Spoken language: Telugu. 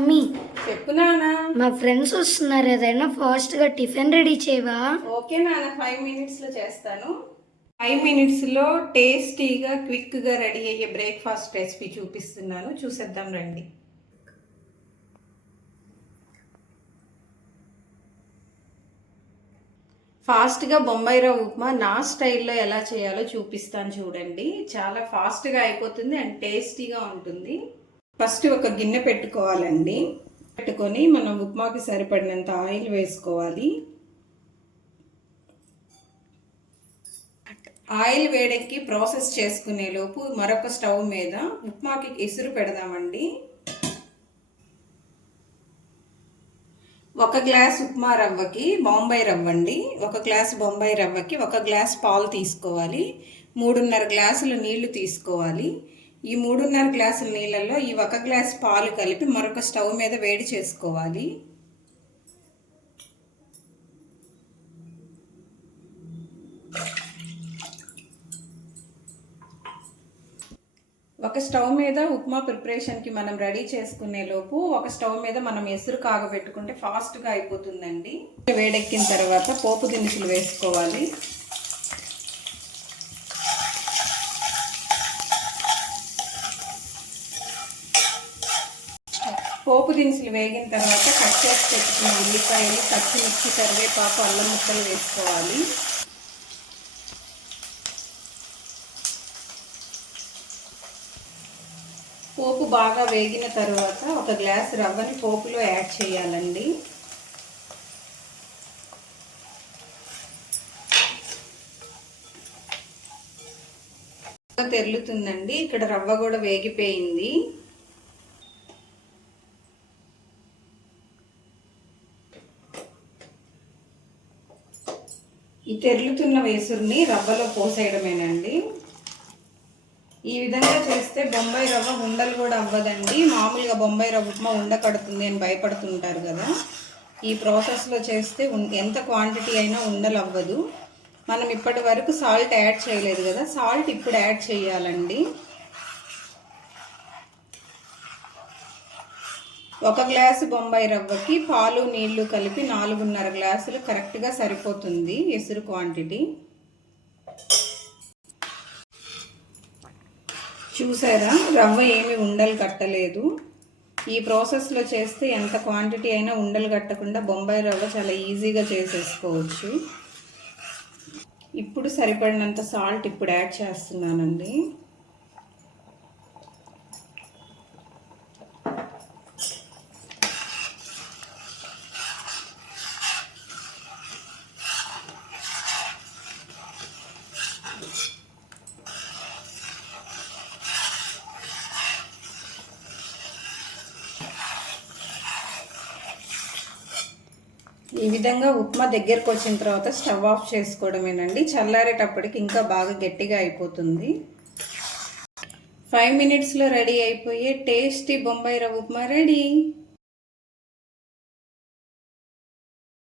మమ్మీ. చెప్పు నాన్న. మా ఫ్రెండ్స్ వస్తున్నారు, ఏదైనా ఫాస్ట్ గా టిఫిన్ రెడీ చేయవా? ఓకే నాన్న, 5 minutes లో చేస్తాను. 5 minutes లో టేస్టీగా క్విక్ గా రెడీ అయ్యే బ్రేక్ఫాస్ట్ రెసిపీ చూపిస్తున్నాను, చూసేద్దాం రండి. ఫాస్ట్గా బొంబాయి రవ్వ ఉప్మా నా స్టైల్లో ఎలా చేయాలో చూపిస్తాను చూడండి. చాలా ఫాస్ట్గా అయిపోతుంది అండ్ టేస్టీగా ఉంటుంది. ఫస్ట్ ఒక గిన్నె పెట్టుకోవాలండి. పెట్టుకొని మనం ఉప్మాకి సరిపడినంత ఆయిల్ వేసుకోవాలి. ఆయిల్ వేడెక్కి ప్రాసెస్ చేసుకునే లోపు మరొక స్టవ్ మీద ఉప్మాకి ఎసురు పెడదామండి. 1 గ్లాస్ ఉప్మా రవ్వకి బొంబాయి రవ్వ అండి. 1 గ్లాస్ బొంబాయి రవ్వకి 1 గ్లాస్ పాలు తీసుకోవాలి. 3.5 గ్లాసులు నీళ్లు తీసుకోవాలి. ఈ 3.5 గ్లాసుల నీళ్ళల్లో ఈ 1 గ్లాస్ పాలు కలిపి మరొక స్టవ్ మీద వేడి చేసుకోవాలి. ఒక స్టవ్ మీద ఉప్మా ప్రిపరేషన్కి మనం రెడీ చేసుకునే లోపు ఒక స్టవ్ మీద మనం ఎసురు కాగబెట్టుకుంటే ఫాస్ట్గా అయిపోతుందండి. వేడెక్కిన తర్వాత పోపు దినుసులు వేసుకోవాలి. పోపు దినుసులు వేగిన తర్వాత కట్ చేసి పెట్టుకున్న ఉల్లిపాయలు, పచ్చిమిర్చి, కరివేపాకు, అల్లం ముక్కలు వేసుకోవాలి. పోపు బాగా వేగిన తర్వాత 1 గ్లాస్ రవ్వని పోపులో యాడ్ చేయాలండి. తెరులుతుందండి. ఇక్కడ రవ్వ కూడా వేగిపోయింది. ఈ తెరులుతున్న వేసుర్ని రవ్వలో పోసేయడమేనండి. ఈ విధంగా చేస్తే బొంబాయి రవ్వ ఉండలు కూడా అవ్వదండి. మామూలుగా బొంబాయి రవ్వ ఉప్మా ఉండకడుతుంది అని భయపడుతుంటారు కదా, ఈ ప్రాసెస్లో చేస్తే ఎంత క్వాంటిటీ అయినా ఉండలు అవ్వదు. మనం ఇప్పటి వరకు సాల్ట్ యాడ్ చేయలేదు కదా, సాల్ట్ ఇప్పుడు యాడ్ చేయాలండి. 1 గ్లాసు బొంబాయి రవ్వకి పాలు నీళ్లు కలిపి 4.5 గ్లాసులు కరెక్ట్గా సరిపోతుంది ఎసురు క్వాంటిటీ. చూసారా, రవ్వ ఏమి ఉండలు కట్టలేదు. ఈ ప్రాసెస్లో చేస్తే ఎంత క్వాంటిటీ అయినా ఉండలు కట్టకుండా బొంబాయి రవ్వ చాలా ఈజీగా చేసేసుకోవచ్చు. ఇప్పుడు సరిపడినంత సాల్ట్ ఇప్పుడు యాడ్ చేస్తున్నానండి. ఈ విధంగా ఉప్మా దగ్గరకు వచ్చిన తర్వాత స్టవ్ ఆఫ్ చేసుకోవడమేనండి. చల్లారేటప్పటికి ఇంకా బాగా గట్టిగా అయిపోతుంది. 5 minutesలో రెడీ అయిపోయే టేస్టీ బొంబాయి రవ్వ ఉప్మా రెడీ.